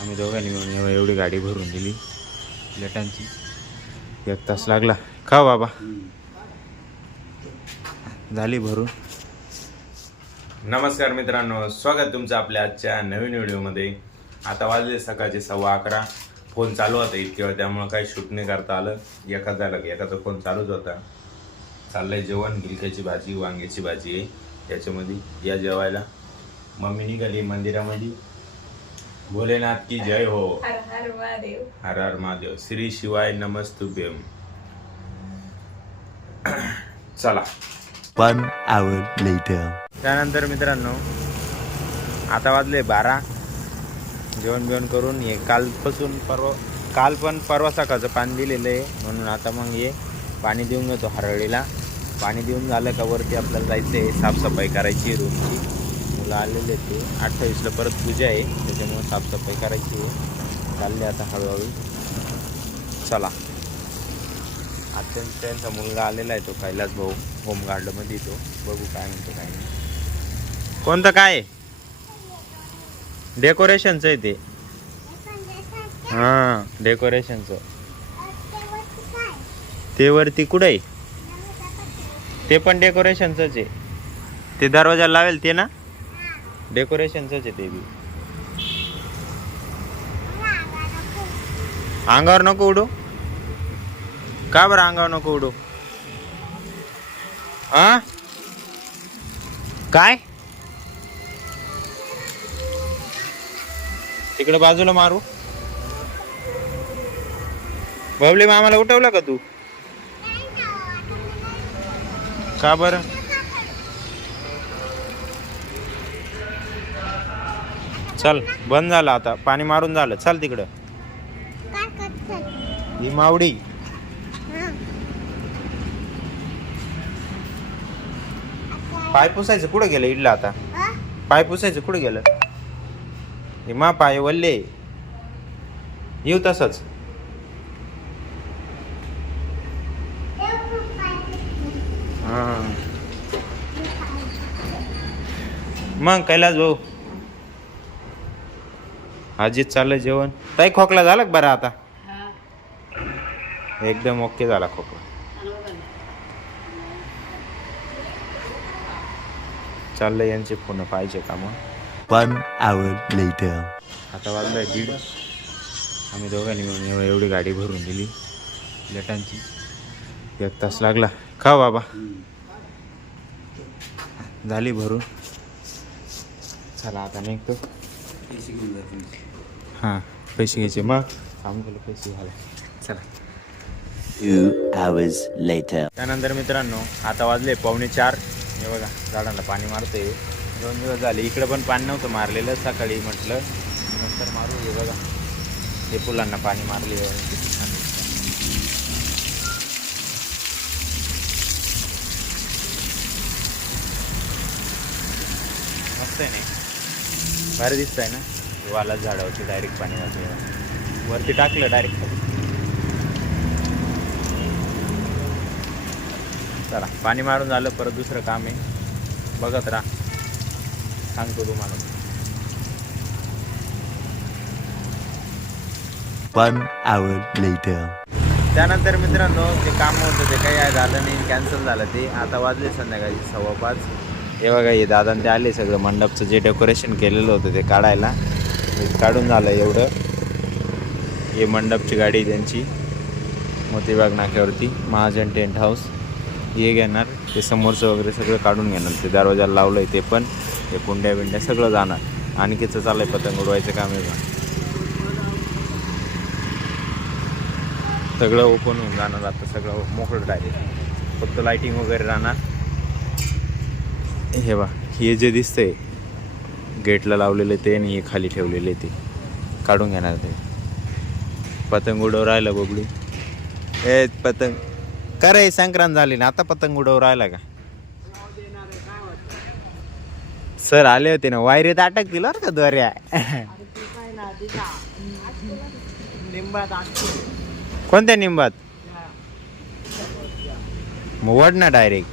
आम्ही दोघांनी मिळून एवढी गाडी भरून दिली प्लेटांची. 1 तास लागला. खा बाबा. झाली भरून. नमस्कार मित्रांनो, स्वागत तुमचं आपल्या आजच्या नवीन व्हिडिओमध्ये. आता वाजले सकाळचे 11:15. फोन चालू होता इतक्या वेळ, त्यामुळे काही शूट नाही करता आलं. एकाचा फोन चालूच होता. चाललंय जेवण. गिलक्याची भाजी, वांग्याची भाजी आहे त्याच्यामध्ये. या जेवायला. मम्मी निघाली मंदिरामध्ये. भोलेनाथ की जय हो. हर हर महादेव. हर हर महादेव. श्री शिवाय नमस्तुभ्यम. चला. 1 hour later. त्यानंतर मित्रांनो आता वाजले 12. जेवण बिवण करून ये काल पण परवा सकाळचं पाणी दिलेलं आहे, म्हणून आता मग ये पाणी देऊन घेतो हरळीला. पाणी देऊन झालं का वरती आपल्याला जायचं आहे, साफसफाई करायची रूमची. मुलं आलेले ते 28ला परत पूजा आहे, त्याच्यामुळे साफसफाई करायची आहे. चालले आता हळूहळू. चला. आता त्यांचा मुलगा आलेला आहे, तो कैलास भाऊ होमगार्डमध्ये. तो बघू काय म्हणतो काय नाही. कोणतं काय डेकोरेशनचं आहे ते? हां, डेकोरेशनचं. ते वरती कुठं आहे? ते पण डेकोरेशनचंच आहे. ते दरवाजा लावेल ते ना, डेकोरेशनचंच आहे ते बी. अंगावर नको उडू. का बरं अंगावर नको उडू? हा काय तिकडे बाजूला मारू? बबली मामाला उठवलं का तू? का बरं? चल, बंद झालं आता, पाणी मारून झालं. चल तिकडं. ही मावडी. पाय पुसायचं कुठं गेलं इडला आता? पाय पुसायचं कुठं गेलं? हे मा पाय वल्ले. येऊ तसंच. मग कैलास भाऊ आजीत चाललं जेवण. ताई खोकला झाला का बरं आता? एकदम ओके झाला खोकला. चाललंय यांचे फोन पाहिजे का मग. 1 hour later. आता वाजलंय 1:30. आम्ही दोघांनी मिळून एवढी गाडी भरून दिली प्लेटांची. 1 तास लागला. खा बाबा. झाली भरून. चला आता निघतो. हां, पैसे घ्यायचे. मग आम्हाला पैसे घ्यायला. चला. 2 hours later. त्यानंतर मित्रांनो आता वाजले 3:45. हे बघा झाडांना पाणी मारतोय. 2 दिवस झाले इकडे पण पाणी नव्हतं मारलेलं. सकाळी म्हटलं नंतर मारू. हे बघा हे फुलांना पाणी मारले. मस्त आहे नाही? भारी दिसत आहे ना? वाला झाडावरती डायरेक्ट पाणी मारले. वरती टाकलं डायरेक्ट. चला, पाणी मारून झालं. परत दुसरं काम आहे, बघत राहा. सांगतो तुम्हाला. 1 hour later. त्यानंतर मित्रांनो ते काम होतं ते काही झालं नाही, कॅन्सल झालं ते. आता वाजले संध्याकाळी 5:15. हे बघा हे दादा ते आले सगळं मंडपचं जे डेकोरेशन केलेलं होतं ते काढायला. काढून झालं एवढं. हे मंडपची गाडी त्यांची मोतीबाग नाक्यावरती महाजन टेंट हाऊस. हे घेणार ते समोरचं वगैरे सगळं काढून घेणार. ते दरवाजाला लावलं आहे ते पण. ते कुंड्या बिंड्या सगळं जाणार. आणखीचं चाललंय पतंग उडवायचं काम आहे का. सगळं ओपन होऊन जाणार आता. सगळं मोकळं डायरेक्ट. फक्त लाईटिंग वगैरे राहणार. हे बा हे जे दिसतंय गेटला लावलेले ते आणि हे खाली ठेवलेले ते काढून घेणार. ते पतंग उडव राहिला बबलू. ए पतंग का रे? संक्रांत झाली ना आता पतंग उडव राहिला का? सर आले होते ना, वायरीत अटकतील बरं का द्वाऱ्या. कोणत्या निंबात? मग वड ना डायरेक्ट.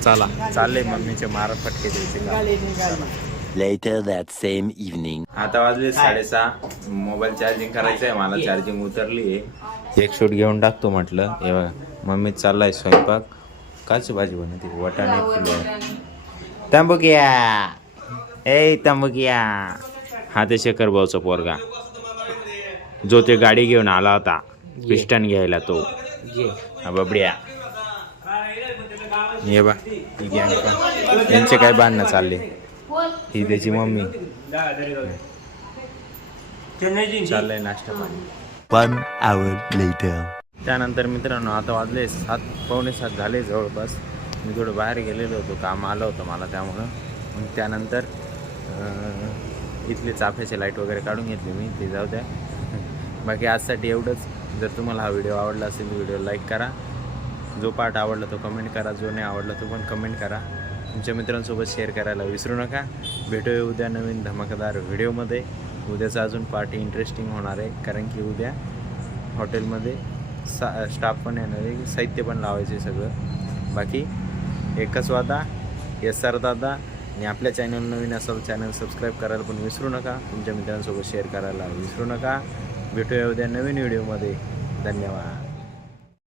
चला चालले मम्मीचे मार फटके द्यायचे काम. Later that same evening. आता वाजले 6:30. मोबाईल चार्जिंग करायचं आहे मला. चार्जिंग उतरली आहे. एक शूट घेऊन टाकतो म्हटलं. हे बघा मम्मी चाललाय स्वयंपाक. काच भाजी बनवते वाटाणे फुलं. तंबुकिया ए तंबुकिया. हा ते शेखर भाऊचा पोरगा जो ते गाडी घेऊन आला होता पिस्टन घ्यायला तो. हा बबड्या. ये बा ही गँग का यांचे काय बांधणं चालले. ही त्याची मम्मी. चाललंय नाश्ता पाणी. 1 hour later. त्यानंतर मित्रांनो आता वाजले 7:45 झाले जवळपास. मी थोडं बाहेर गेलेलो होतो, काम आलं होतं मला त्यामुळं. मग त्यानंतर इथले चाफ्याचे लाईट वगैरे काढून घेतले मी. ते जाऊ द्या. बाकी आजसाठी एवढंच. जर तुम्हाला हा व्हिडिओ आवडला असेल तर व्हिडिओ लाईक करा. जो पार्ट आवडला तो कमेंट करा. जो नाही आवडला तो पण कमेंट करा. तुमच्या मित्रांसोबत शेअर करायला विसरू नका. भेटूया उद्या नवीन धमाकेदार व्हिडिओमध्ये. उद्याचा अजून पार्टी इंटरेस्टिंग होणार आहे कारण की उद्या हॉटेलमध्ये स्टाफ पण येणार आहे, साहित्य पण लावायचे सगळं. बाकी एकच वादा SR दादा. आणि आपल्या चॅनल नवीन असाल चॅनल सबस्क्राईब करायला पण विसरू नका. तुमच्या मित्रांसोबत शेअर करायला विसरू नका. भेटूया उद्या नवीन व्हिडिओमध्ये. धन्यवाद.